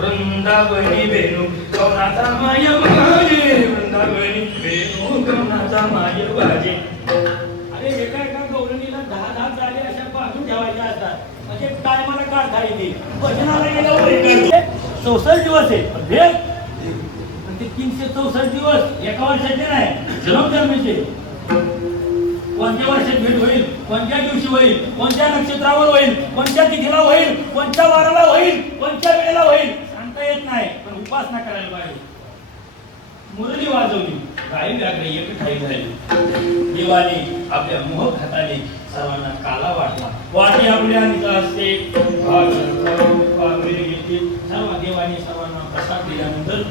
वृंदावनी वेणू कवनाचा माय वाजे वृंदावनी वेणू कवनाचा माय वाजे. अरे एका एका गौरणीला 10 झाले अशा बाजू ठेवायच्या असतात म्हणजे टायमाला काढता येते. भजनाला गेल्यावर 64 दिवस आहे भेट ते 364 दिवस एका वर्षाचे नाही जन्मजन्मीचे. कोणत्या वर्षात भेट होईल, कोणत्या दिवशी होईल, कोणत्या नक्षत्रावर होईल, कोणत्या तिथीला होईल, कोणत्या वाराला होईल, कोणत्या वेळेला होईल सांगता येत नाही. पण उपासना करायला पाहिजे. मुरली वाजवली गाई व्याघ्रे एक ठाई झाली. देवाने आपल्या मोह खाताने सर्वांना काला वाटला. वाटी आपल्या असते सर्व देवाने सर्वांना प्रसाद दिल्यानंतर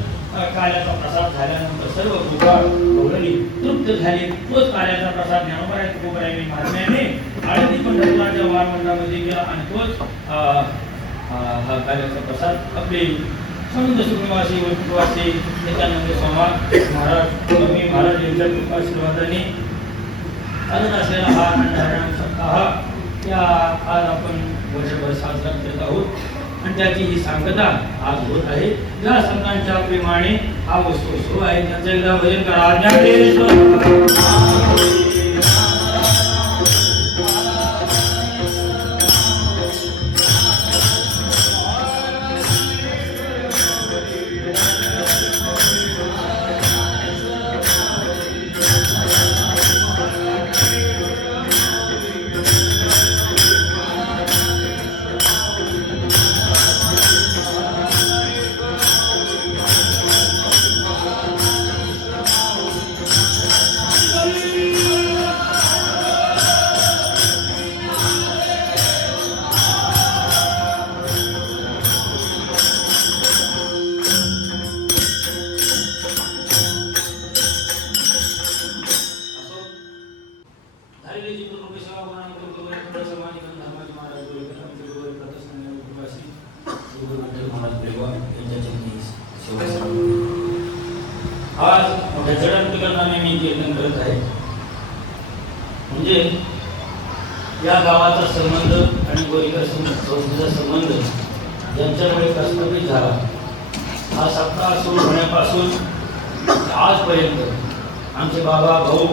काल्याचा प्रसाद झाल्यानंतर सर्व कृपा गौरली तृप्त झाली. तोच काल्याचा प्रसाद ज्ञानोबराय तुकोबरायांनी महात्म्याने आळंदी पंढरपुराच्या वारमंडळामध्ये गेला आणि तोच हा काल्याचा प्रसाद आपले संत सुखनिवासी वैकुंठवासी नित्यानंद स्वामी महाराज मी महाराज यांच्या कृपा आशीर्वादाने चालत असलेला हा अण्णाराम सप्ताह त्या आज आपण वर्षभर साजरा करत आहोत आणि त्याची ही सांगता आज होत आहे. ज्या संतांच्या प्रेमाने हा वस्तू सुरू आहे त्यांचं एकदा भजन करा. आज मोठ्या जडणघडणाने मी कीर्तन करत आहे. म्हणजे या गावाचा संबंध आणि गोरेकर संस्थेचा संबंध यांच्यामुळे प्रस्थापित झाला. हा सप्ताह सुरू होण्यापासून आजपर्यंत आमचे बाबा भाऊ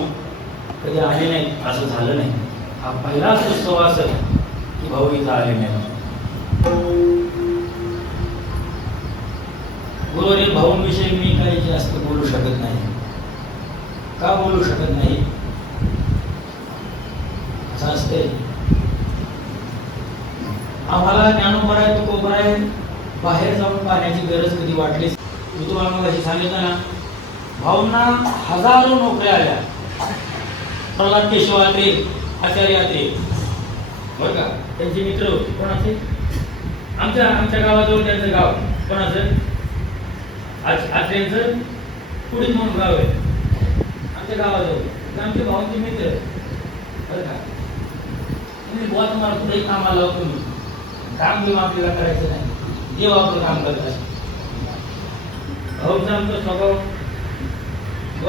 कधी आले नाहीत असं झालं नाही. हा पहिलाच उत्सव असेल की भाऊ इथं आले नाही. गुरुवरील भाऊंविषयी मी काही जास्त बोलू शकत नाही. का बोलू शकत नाही असं असते. आम्हाला ज्ञानोबराय तुकोबराय बाहेर जाऊन पाहण्याची गरज कधी वाटली. मी तुम्हाला मग अशी सांगितलं ना, भाऊंना हजारो नोकऱ्या आल्या. प्रल्हाद केशव आत्रे, आचार्य आत्रे बरं का, त्यांचे मित्र होते. कोणाचे? आमच्या गावाजवळ त्यांचं गाव कोणाचं? आत्रेंचं पुढील म्हणून गाव आहे आमच्या गावाजवळ. आमचे भाऊंचे मित्र बरं का. बुवा तुम्हाला कुठेही कामाला लावतो मी, काम घेऊन आपल्याला करायचं नाही, देव आपलं काम करत आहे. भाऊचा आमचा स्वभाव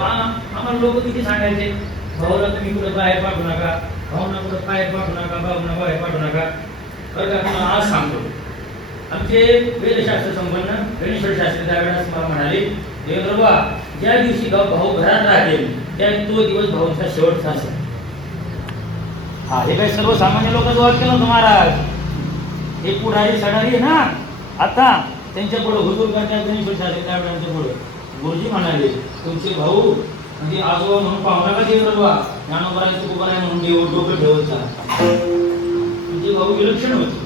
आम्हाला लोक किती सांगायचे, भाऊला तुम्ही कुठं बाहेर पाठवू नका, भाऊना कुठं बाहेर पाठवू नका, भाऊना बाहेर पाठवू नका बरं का. आज सांगतो, आमचे वेदशास्त्र संपन्न गणेश्वर शास्त्री त्यावेळेस मला म्हणाले, देवेंद्र बा ज्या दिवशी भाऊ घरात राहतील त्या तो दिवस भाऊचा शेवटचा असेल. हा हे काही सर्वसामान्य लोकांचं वाक्य नव्हतं महाराज. हे पुढारी सडारी ना आता त्यांच्या पुढे हुजूर करतात गणेश्वर शास्त्री त्यावेळेस पुढे गुरुजी म्हणाले, तुमचे भाऊ म्हणजे आजोबा म्हणून पाहुणा का देवेंद्र बा, ज्ञानोबराय तुकोबराय म्हणून देव डोकं ठेवत. तुमचे भाऊ विलक्षण होते.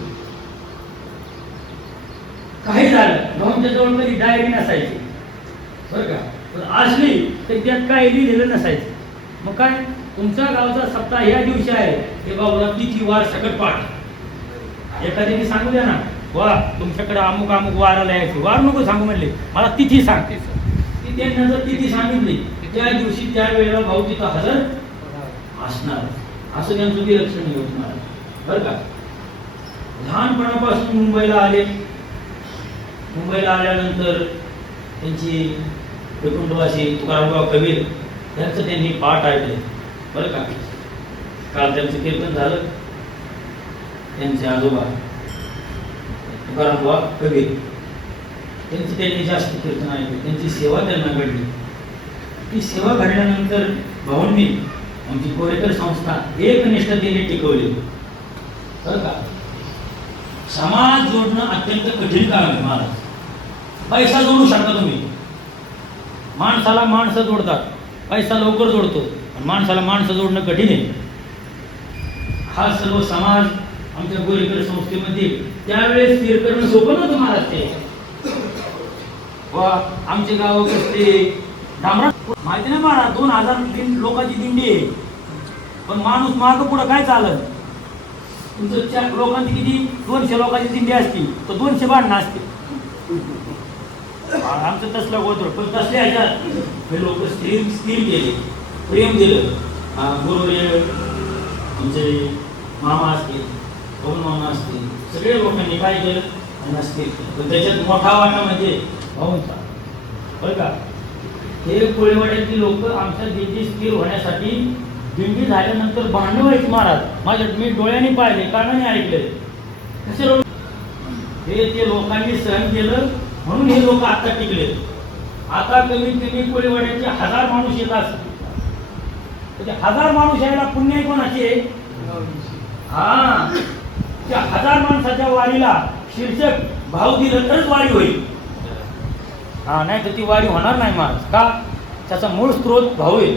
काही झालं भाऊंच्या जवळ कधी डायरी नसायची बरं का, पण असली तर त्यात काय लिहिलेलं नसायचं. मग काय तुमच्या गावचा सप्ताह ह्या दिवशी आहे हे बाबूला तिथी वार सकट पाठ. एखाद्याने सांगू द्या ना, वा तुमच्याकडे अमुक अमुक वाराला यायचं, वार नको सांगू म्हणले, मला तिथी सांगते. ती त्यांना जर तिथी सांगितली त्या दिवशी त्या वेळेला भाऊ तिथं हजर असणार. असं त्यांचं विलक्षण होणार बरं का. लहानपणापासून मुंबईला आले. मुंबईला आल्यानंतर त्यांची वैकुंठवासी तुकारामराव कबीर यांचं त्यांनी पाठ ऐकले बरं का. काल त्यांचं कीर्तन झालं. त्यांचे आजोबा तुकारामराव कबीर त्यांनी जास्त कीर्तन ऐकले, त्यांची सेवा त्यांना घडली. ती सेवा घडल्यानंतर भाऊंनी आमची कोरेकर संस्था एकनिष्ठतेने टिकवली. बरं का, समाज जोडणं अत्यंत कठीण काम आहे महाराज. पैसा जोडू शकता तुम्ही, माणसाला माणसं जोडतात, पैसा लवकर जोडतो, पण माणसाला माणसं जोडणं कठीण आहे. हा सर्व समाज आमच्या कोरेकर संस्थेमध्ये त्यावेळेस स्थिर करणं सोपं नव्हतं महाराज. ते वा आमचे गाव कसले डांबरा माहिती नाही महाराज, 2000 लोकांची दिंडी आहे, पण माणूस मागं पुढं काय चालत. तुमच्या लोकांची किती 200 लोकांची दिंडी असती तर 200 भांडणं असते. आमचं तसलं गोत्र, पण तसल्या ह्याच्यात हे लोक स्थिर केले, प्रेम दिलं. गुरुदेव आमचे मामा असतील, पवन मामा असतील, सगळे लोकांनी काय केलं आणि स्थिर केलं. पण त्याच्यात मोठा वाटा म्हणजे भाऊंचा. बरं का, हे कोळीवाड्यातली लोक आमच्या दिंडी स्थिर होण्यासाठी दिंडी झाल्यानंतर भांडण व्हायची महाराज. मी डोळ्यांनी पाहिले, कानाने ऐकले. कसे लोक हे ते लोकांनी सहन केलं म्हणून हे लोक आता टिकले. आता कमीत कमी कोळीवाड्याचे 1000 माणूस येत असतात. 1000 माणूस यायला पुण्य कोणाचे? हा, त्या 1000 माणसाच्या वारीला शीर्षक भाव दिलं तरच वारी होईल. हा, नाही तर ती वारी होणार नाही महाराज. का? त्याचा मूळ स्रोत भाऊ आहे.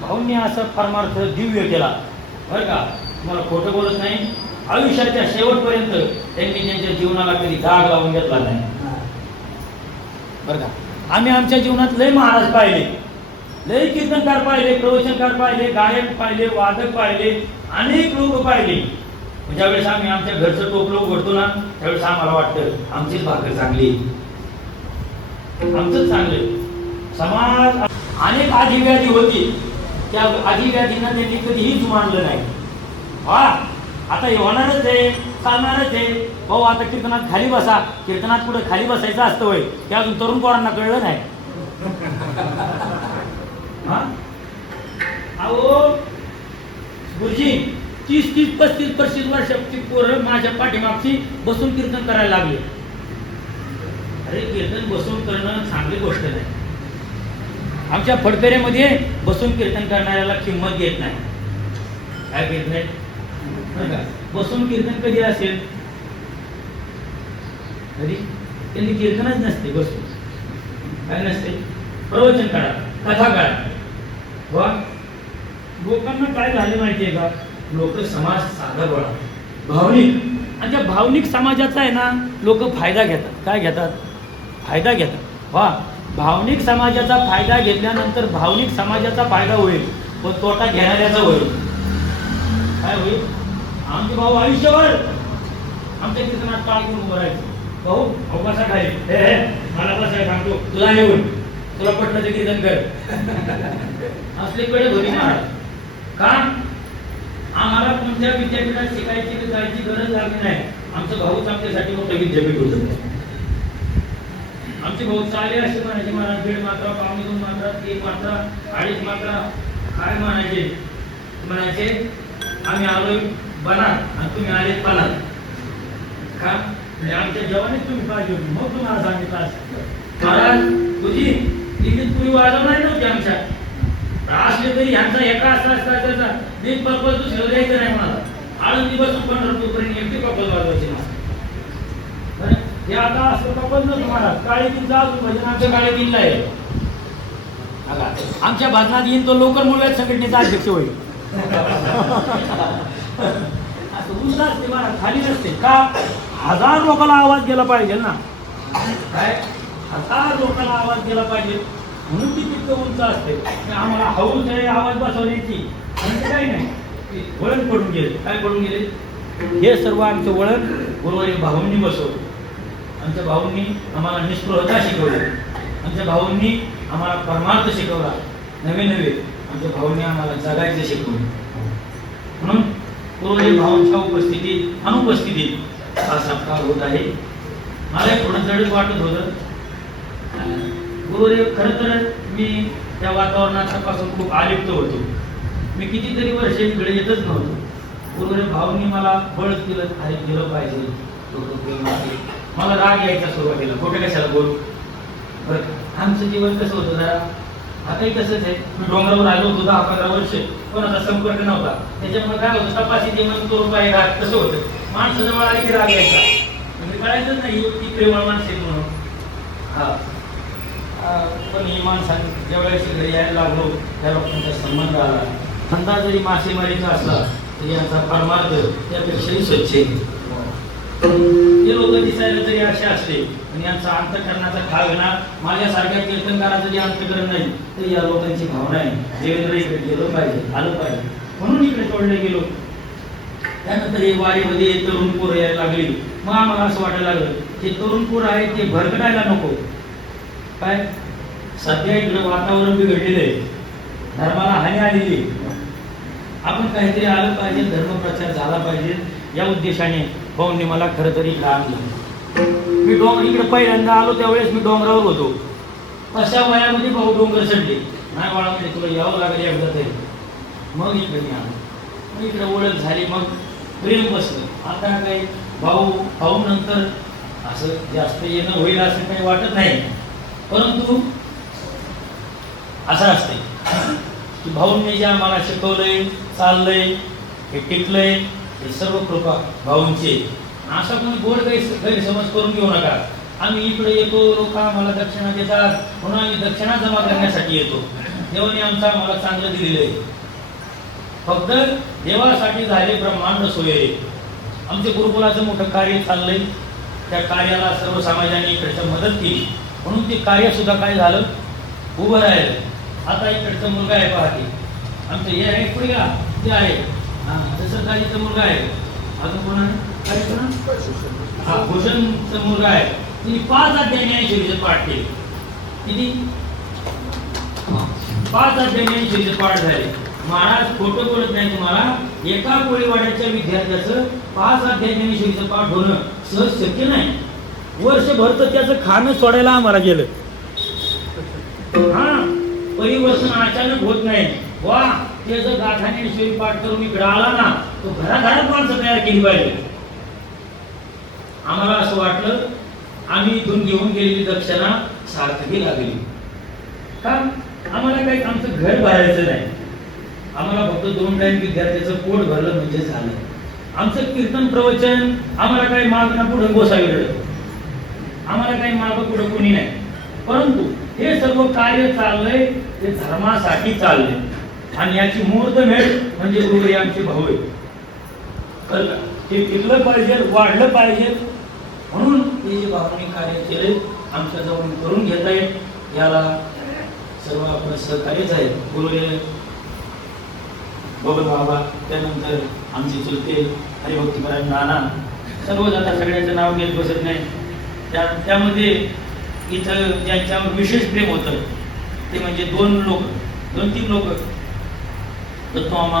भाऊंनी असं परमार्थ दिव्य केला. बरं का, मला खोटं बोलत नाही. आयुष्याच्या शेवटपर्यंत त्यांनी त्यांच्या जीवनाला कधी दाग लावून घेतला नाही. बरं का, आम्ही आमच्या जीवनात लय महाराज पाहिले, लय कीर्तनकार पाहिले, प्रवचनकार पाहिले, गायक पाहिले, वादक पाहिले, अनेक लोक पाहिले. ज्यावेळेस आम्ही आमच्या घरचं टोपलं उघडतो ना, त्यावेळेस आम्हाला वाटतं आमचीच भाकर चांगली, आमचंच चांगलं. समाज अनेक आधिव्याधी होती, त्या आधिव्याधींना त्यांनी कधीही मानलं नाही. वा आता हे होणारच आहे, चालणारच आहे. भाऊ आता कीर्तनात खाली बसा, कीर्तनात कुठं खाली बसायचं असतं होय, ते अजून तरुण पोरांना कळलं नाही. हा अहो गुरुजी, 30-35 वर्षाची पोरं माझ्या पाठीमागची बसून कीर्तन करायला लागले. अरे कीर्तन बसून करणं चांगली गोष्ट नाही. आमच्या फडकऱ्यामध्ये बसून कीर्तन करणाऱ्याला किंमत देत नाही. काय देत नाही? बसून कीर्तन कधी असेल? कधी त्यांनी कीर्तनच नसते. बसून काय नसते? प्रवचन करा, कथा करा. वा लोकांना काय झाले माहितीये का? लोक समाज साधा बळा भावनिक, आणि त्या भावनिक समाजाचा आहे ना लोक फायदा घेतात. काय घेतात? फायदा घेतात. वा भावनिक समाजाचा फायदा घेतल्यानंतर भावनिक समाजाचा फायदा होईल, पण तोटा घेणाऱ्याचा होईल. काय होईल? आमचे भाऊ आयुष्यभर आमच्या कीर्तनात टाळ घेऊन उभं राहायचं. भाऊ अवकाशा खाली, हे मला बसायला सांगतो, तुला येऊन तुला पटलं ते कीर्तन कर. असले कडे होती ना. का? आम्हाला कोणत्या विद्यापीठात शिकायची जायची गरज लागली नाही. आमचं भाऊच आमच्यासाठी मोठं विद्यापीठ होतं. आमचे भाऊ चाले असे म्हणायचे, मला 1.5 मात्रा, 2.5 मात्रा, 1 मात्रा, 2.5 मात्रा काय म्हणायचे आम्ही आलोय बनात आणि तुम्ही आले पानात. का? आमच्या जेवणीच तुम्ही पाहिजे होती, मग तुम्हाला सांगितलं असं. महाराज तुझी दिल्लीत पुरी वाजवणार नव्हती आमच्या, असले तरी ह्यांचा एका असा असता त्याचा एक पर्पज दुसरं द्यायचं नाही. मला आळंदीपासून पंढरपूरपर्यंत एकटी पर्पज वाजवायची ना. हे आता असं पर्पज नव्हतं महाराज. काळे दिनचा अजून भजन आमच्या काळे दिनला आहे. आमच्या भजनात येईन तो लवकर मुळव्यात संघटनेचा अध्यक्ष होईल. असं उंच असते महाराज, खाली नसते. का? 1000 लोकांना आवाज गेला पाहिजे ना. काय? 1000 लोकांना आवाज गेला पाहिजे म्हणून ती तितकं उंच असते. आम्हाला हौस आहे आवाज बसवण्याची, म्हणजे काही नाही, वळण पडून गेले. काय पडून गेले? हे सर्व आमचं वळण गुरुवारी भाऊंनी बसवलं. आमच्या भाऊंनी आम्हाला निष्प्रहता शिकवली. आमच्या भाऊंनी आम्हाला परमार्थ शिकवला. नवे आमच्या भाऊंनी आम्हाला जगायचं शिकवलं. म्हणून गुरुवारी भाऊंच्या उपस्थितीत अनुपस्थितीत हा सत्कार होत आहे. मला थोडं जडच वाटत होतं. गुरुवारी खरं तर मी त्या वातावरणापासून खूप आलिप्त होतो. मी कितीतरी वर्ष इकडे येतच नव्हतो. गुरुवारी भाऊंनी मला बळच केलं, अरे गेलं पाहिजे, लोक प्रेम आहे, मला राग यायचा सुरुवातीला, खोटं कशाला बोलू. बरं आमचं जीवन कसं होतं जरा, आताही तसंच आहे. मी डोंगरावर आलो होतो 10-15 वर्ष, कोणाचा संपर्क नव्हता. त्याच्यामुळे काय होतं, तपासी जेवण तो रुपये राग कसं होतं, माणसं जवळ आली की राग यायचा. म्हणजे कळायचंच नाही ती प्रेमळ माणसं आहेत म्हणून. हा पण ही माणसांनी ज्यावेळेस घरी यायला लागलो त्या लोकांचा संबंध आला. धंदा जरी मासेमारीचा असला तरी यांचा परमार्थ त्यापेक्षाही स्वच्छ आहे. हे लोक दिसायला जरी असे असले आणि यांचा अंतःकरणाचा खागणा माझ्यासारख्या कीर्तनकाराचं जे अंतःकरण नाही तर या लोकांची भावना आहे, देवेंद्र इकडे गेलो पाहिजे, आलं पाहिजे म्हणून इकडे सोडले गेलो. त्यानंतर हे वारीमध्ये तरुण पोरं यायला लागली. मग आम्हाला असं वाटायला लागलं की तरुण पोरं आहे ते भरकटायला नको. काय सध्या इकडं वातावरण बिघडलेलं आहे, धर्माला हानी आलेली, आपण काहीतरी आलं पाहिजे, धर्मप्रचार झाला पाहिजे. या उद्देशाने भाऊंनी मला खरं तरी इकडं आणलं. मी इकडे पहिल्यांदा आलो त्यावेळेस मी डोंगरावर होतो. अशा वयामध्ये भाऊ डोंगर चढले. नाही बाळा म्हणजे तुला यावं लागेल एकदा तरी. मग इकडे मी आलो, मग इकडे ओळख झाली, मग प्रेम बसलं. आता काही भाऊ नंतर असं जास्त येणं होईल असं काही वाटत नाही. परंतु असं असते की भाऊंनी जे आम्हाला शिकवलंय, चाललंय, हे टिकलंय, हे सर्व कृपा भाऊंची. असा कोणी गोड गैरसमज करून घेऊ नका. आम्ही इकडे येतो, लोक आम्हाला दक्षिणा देतात म्हणून आम्ही दक्षिणा जमा करण्यासाठी येतो. देवाने आमचं आम्हाला चांगलं दिलेलं आहे. फक्त देवासाठी झाले ब्रह्मांड सोय. आमचे गुरुकुलाचं मोठं कार्य चाललंय, त्या कार्याला सर्व समाजाने इकडच्या मदत केली म्हणून ते कार्य सुद्धा काय झालं, उभं राहिलं. आता इकडचा मुलगा आहे पाहते, आमचं हे आहे पुढे का ते आहे, जसं कालीचा मुलगा आहे, अजून कोणा भूषणचा मुलगा आहे, तिने 5 अध्याय ज्ञानेश्वरीचे पाठ केले. किती? 5 अध्याय ज्ञानेश्वरीचे पाठ झाले. महाराज खोटं बोलत नाही तुम्हाला, एका कोळीवाड्याच्या विद्यार्थ्याचं 5 अध्याय ज्ञानेश्वरीचं पाठ होणं सहज शक्य नाही. वर्षभर तर त्याचं खाणं सोडायला आम्हाला गेलं. हा परिवर्तन अचानक होत नाही. वा ते जर गाथाने पाठ करून इकडे आला ना तो घराघरात माणसं तयार केली पाहिजे. आम्हाला असं वाटलं आम्ही इथून घेऊन गेलेली दक्षिणा सार्थकी लागली. का आम्हाला काही आमचं घर भरायचं नाही, आम्हाला फक्त 2 टाइम विद्यार्थ्याचं पोट भरलं म्हणजे झालं. आमचं कीर्तन प्रवचन आम्हाला काही मागणं पुढे गोसावी, आम्हाला काही मागं पुढे कोणी नाही. परंतु हे सर्व कार्य चाललंय ते धर्मासाठी चाललंय आणि याची मुहूर्तमेढ म्हणजे गुरु आमचे भाऊ आहे. ते टिकलं पाहिजे, वाढलं पाहिजे म्हणून हे जे भावांनी कार्य केले आमच्या जवळ करून घेता येईल. याला सर्व आपलं सहकार्यच आहे. गुरुदेव बबन बाबा, त्यानंतर आमचे चुलते हरिभक्तीपरायण नाना, सर्वच आता सगळ्यांचं नाव घेत बसत नाही. त्यामध्ये इथं ज्यांच्यावर विशेष प्रेम होतं ते म्हणजे 2-3 लोक, दत्तू मामा,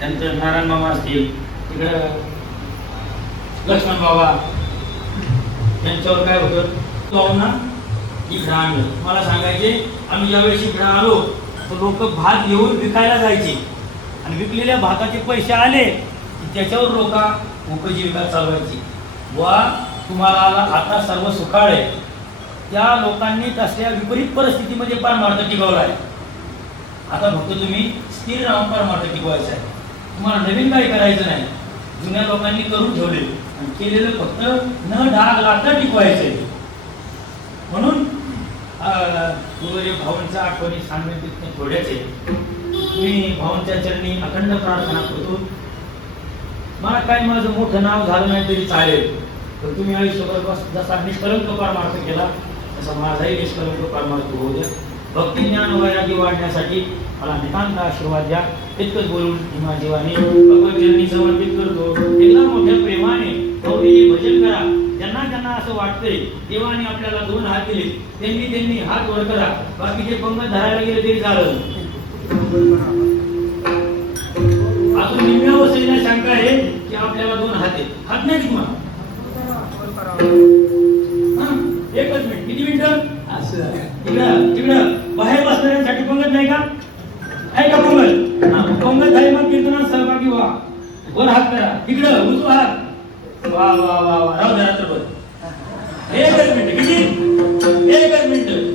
त्यांचं नारायण मामा असतील, तिकडं लक्ष्मण बाबा, त्यांच्यावर काय होतं भावना इकडं आणलं. मला सांगायचे आम्ही ज्यावेळेस इकडं आलो तर लोक भात घेऊन विकायला जायचे आणि विकलेल्या भाताचे पैसे आले की त्याच्यावर लोक उपजीविका चालवायची. वा तुम्हाला आता सर्व सुखाळ आहे. त्या लोकांनी तसल्या विपरीत परिस्थितीमध्ये परमार्थ टिकवला आहे. आता फक्त तुम्ही स्थिर राहून परमार्थ टिकवायचा आहे. तुम्हाला नवीन काही करायचं नाही. जुन्या लोकांनी करून ठेवले आणि केलेलं फक्त न डाग लागता टिकवायचंय. म्हणून गुरुदेव भावांच्या आठवणी सांगणे तितकं थोड्याच आहे. मी भावांच्या चरणी अखंड प्रार्थना करतो. मला काय माझं मोठं नाव झालं नाही तरी चालेल, पण तुम्ही आयुष्यभर जसा निष्कलंक परमार्थ केला तसा माझाही निष्कलंक परमार्थ होऊ द्या. भक्ती ज्ञान वैरागी वाढण्यासाठी मला नितांत आशीर्वाद द्या. इतकंच बोलून मी माझी वाणी भगवद्गीतेने समर्पित करतो. एकदा मोठ्या प्रेमाने गौरीचे भजन करा. ज्यांना ज्यांना असं वाटतंय देवाने आपल्याला 2 हात दिले त्यांनी हात वर करा. बाकीचे पंगत धरायला गेले तरी चालेल. अजून निम्म्या वसलेल्या शंका आहे की आपल्याला 2 हात आहेत. हात नाही तुम्हाला? एकच मिनिट, किती मिनिटं? तिकडं बाहेर बसणाऱ्यांसाठी पंगत नाही का? आहे का पंगत? पंगत झाली मग कीर्तनात सहभागी व्हा. वर हात करा. तिकडं उजवा हात. वा वा वा वा, राहू द्या तर बस. एकच मिनिट किती एकच मिनिट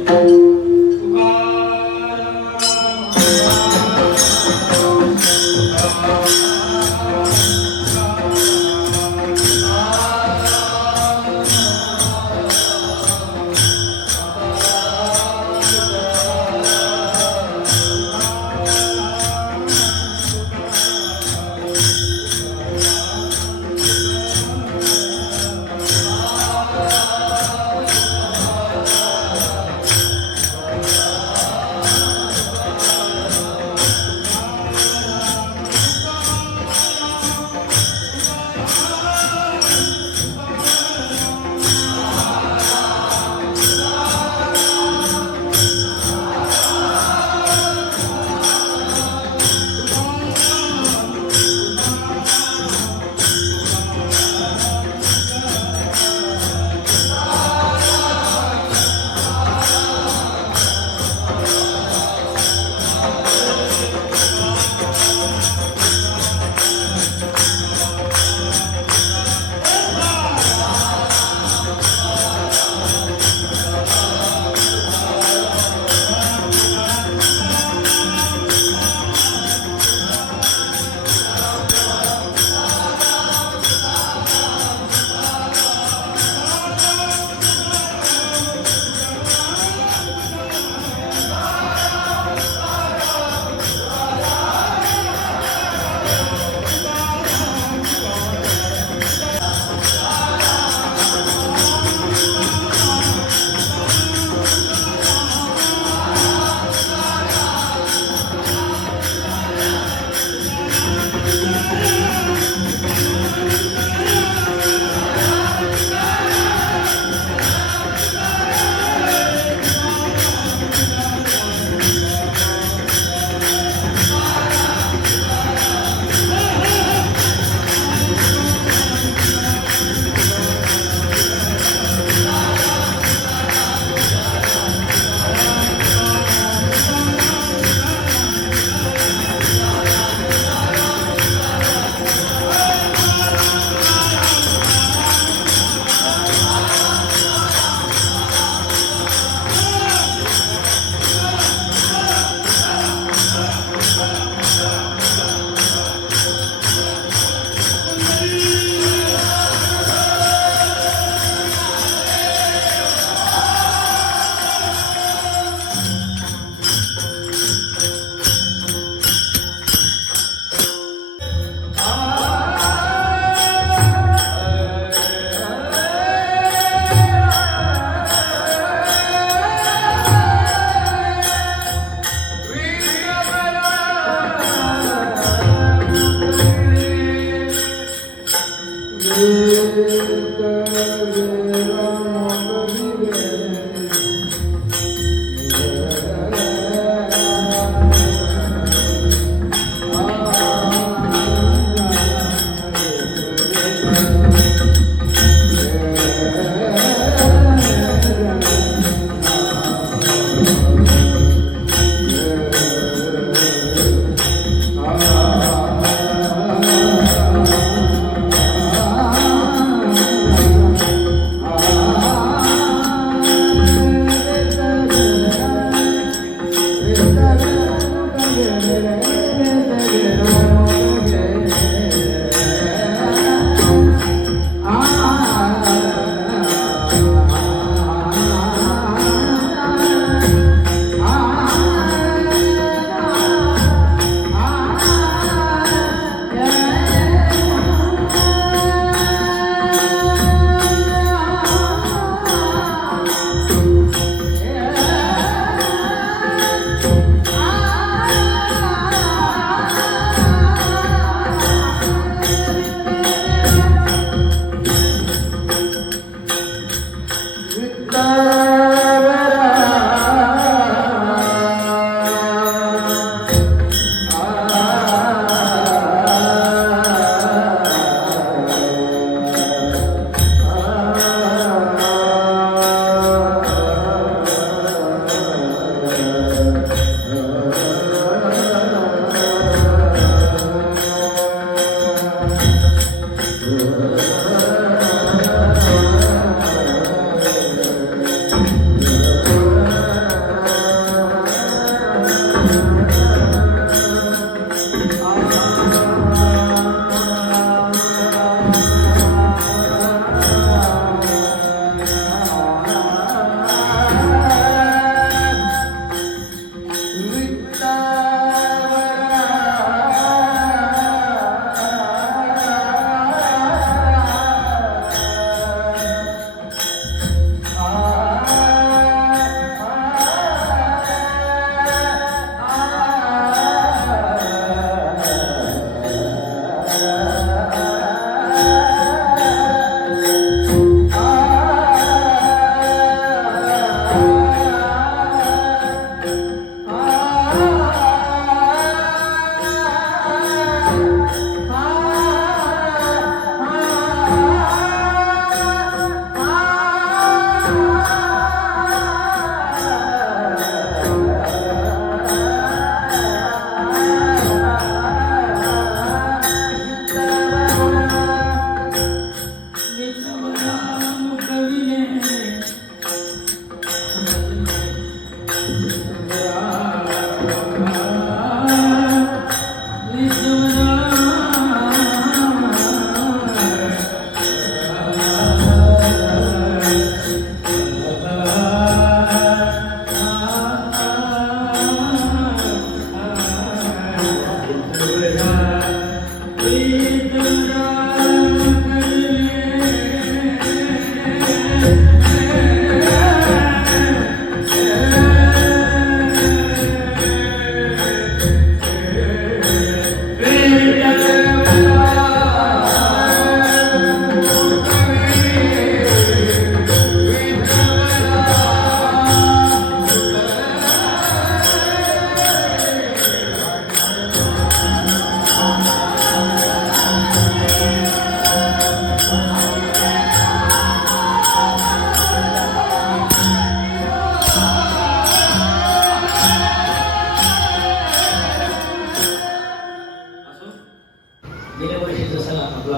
गेल्या वर्षी जसा आपला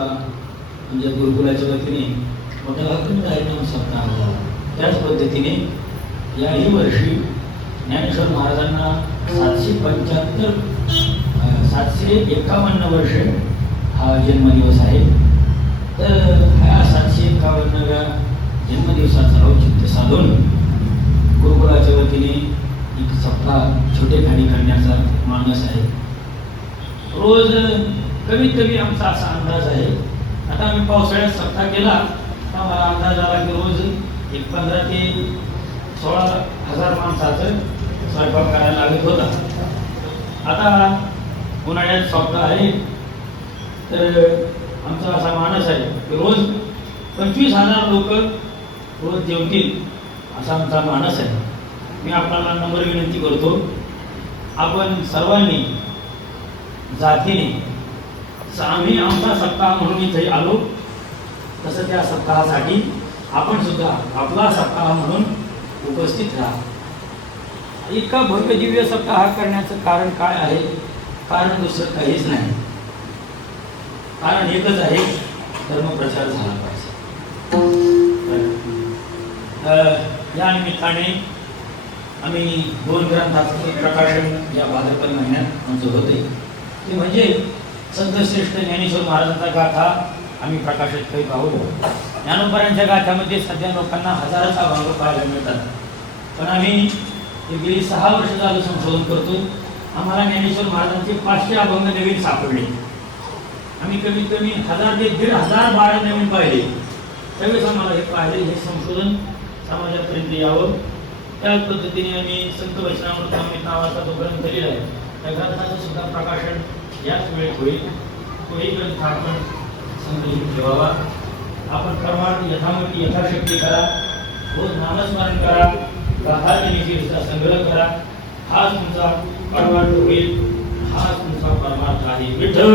म्हणजे गुरुकुलाच्या वतीने मोठा भक्ती कार्यक्रम सप्ताह झाला, त्याच पद्धतीने याही वर्षी ज्ञानेश्वर महाराजांना 751 वर्ष हा जन्मदिवस आहे. तर ह्या 751व्या जन्मदिवसाचं औचित्य साधून गुरुकुलाच्या वतीने एक सप्ताह छोटेखानी करण्याचा मानस आहे. रोज कमीत कमी आमचा असा अंदाज आहे, आता आम्ही पावसाळ्यात सप्ताह केला तर मला अंदाज आला की रोज एक 15 ते 16,000 माणसाचं स्वयंपाक करायला लागत होता. आता उन्हाळ्यात सप्ताह आहे तर आमचा असा मानस आहे की रोज 25,000 लोक रोज जेवतील असा आमचा मानस आहे. मी आपल्याला नम्र विनंती करतो, आपण सर्वांनी जातीने आम्ही आमचा सप्ताह म्हणून इथे आलो तसं त्या सप्ताहासाठी आपण सुद्धा आपला सप्ताह म्हणून उपस्थित राहा. इतका भव्य दिव्य सप्ताह करण्याचं कारण काय आहे? कारण दुसरं काहीच नाही, कारण एकच आहे, धर्मप्रचार झाला पाहिजे. या निमित्ताने आम्ही 2 ग्रंथाचं प्रकाशन या भाद्रपद महिन्यात आमचं होते, ते म्हणजे संतश्रेष्ठ ज्ञानेश्वर महाराजांचा गाथा आम्ही प्रकाशित करीत आहोत. ज्ञानोबारांच्या गाथ्यामध्ये सध्या लोकांना हजाराचा अभंग पाहायला मिळतात, पण आम्ही गेली 6 वर्ष झालं संशोधन करतो. आम्हाला ज्ञानेश्वर महाराजांचे 500 अभंग नवीन सापडले. आम्ही कमीत कमी 1000 ते 1500 बाळ नवीन पाहिले. त्यावेळेस आम्हाला हे पाहिले, हे संशोधन समाजापर्यंत यावं. त्याच पद्धतीने आम्ही संत वैष्णवामृत नावाचा जो ग्रंथ लिहिला आहे, त्या ग्रंथाचं सुद्धा प्रकाशन याच वेळेत होईल. तोही ग्रंथ आपण संग्रहित ठेवावा. आपण परमार्थ यथाशक्ती करा, रोज नामस्मरण करा, गाथा ज्ञानेश्वरीचा संग्रह करा. हा तुमचा परमार्थ होईल, हा तुमचा परमार्थ आहे. विठ्ठल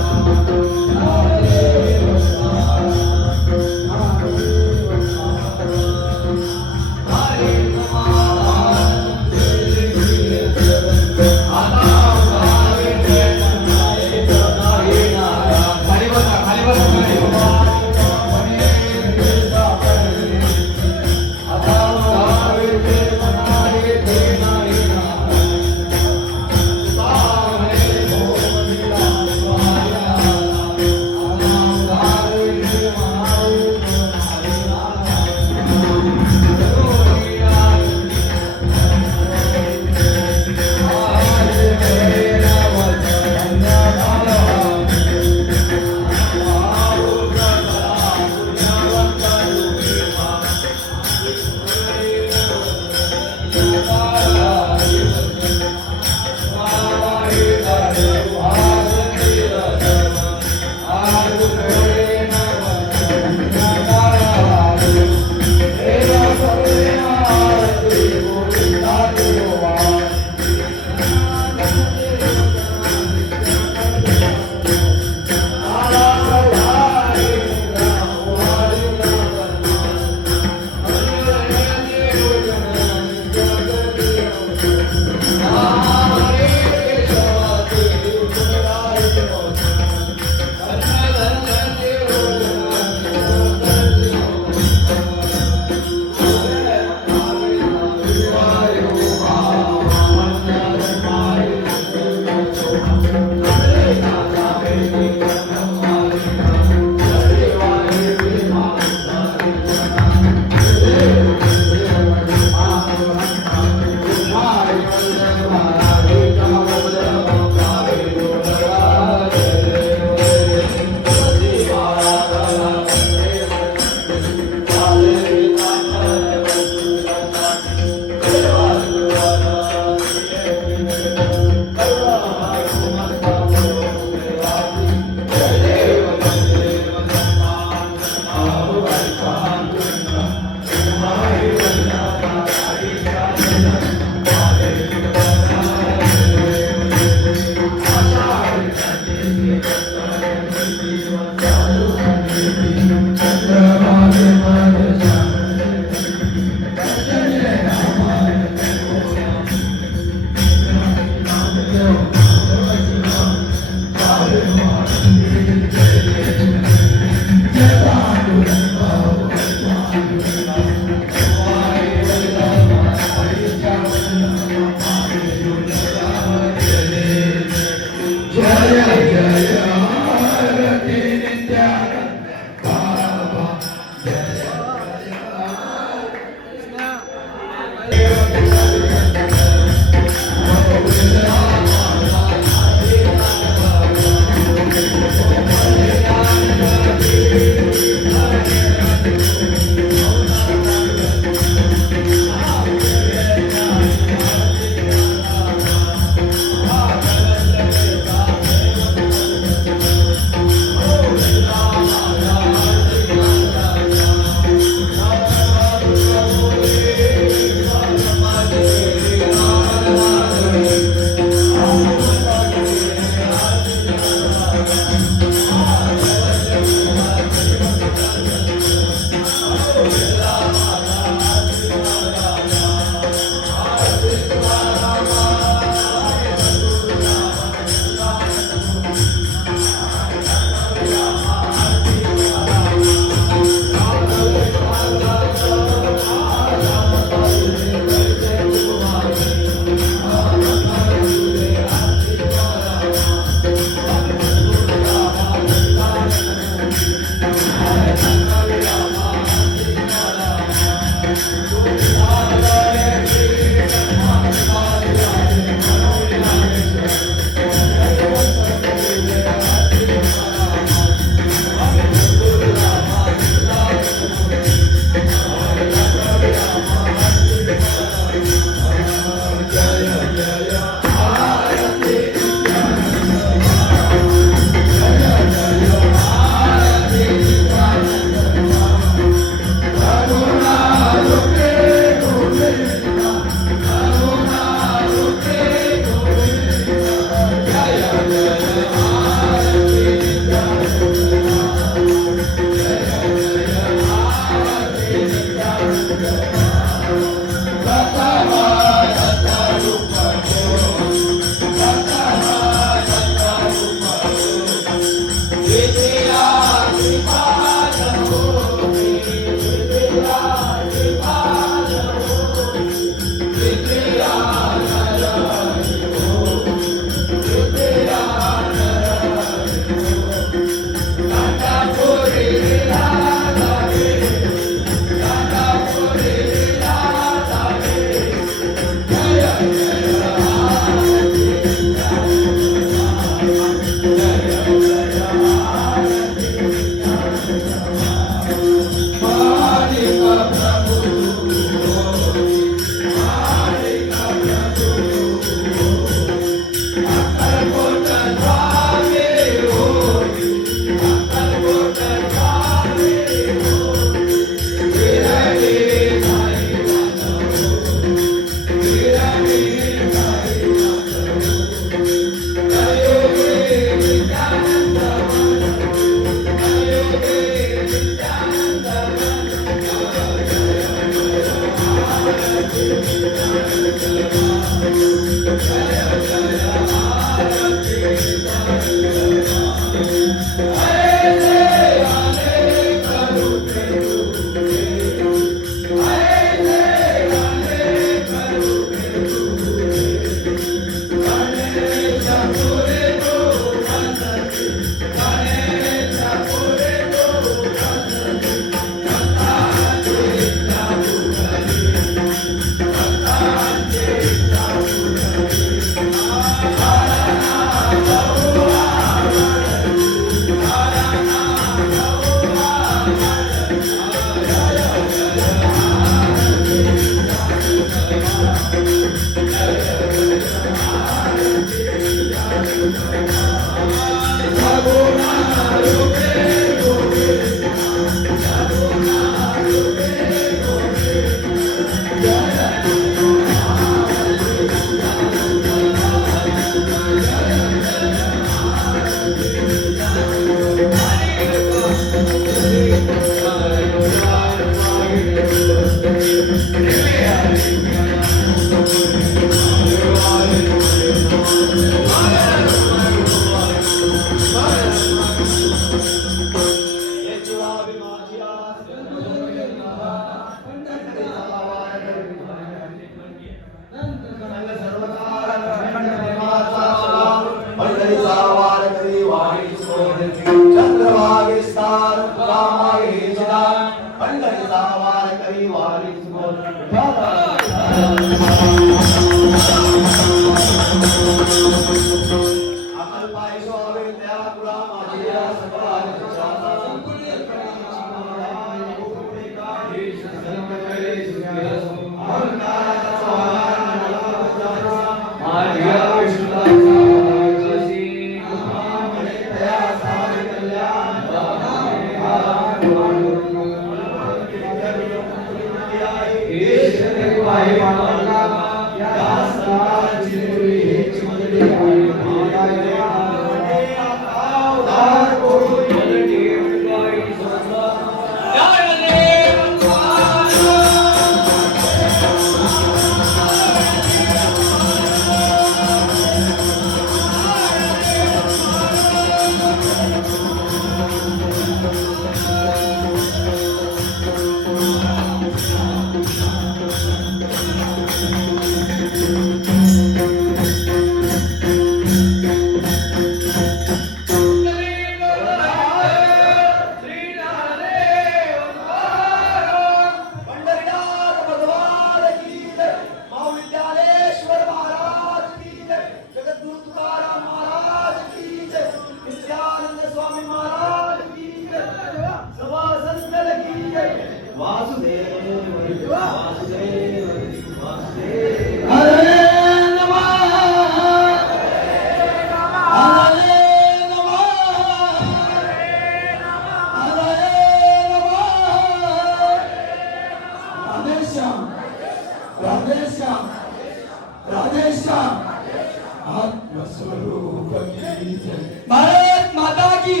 भारत माता की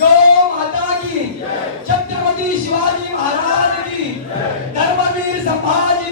गौ माता की छत्रपती शिवाजी महाराज की धर्मवीर संभाजी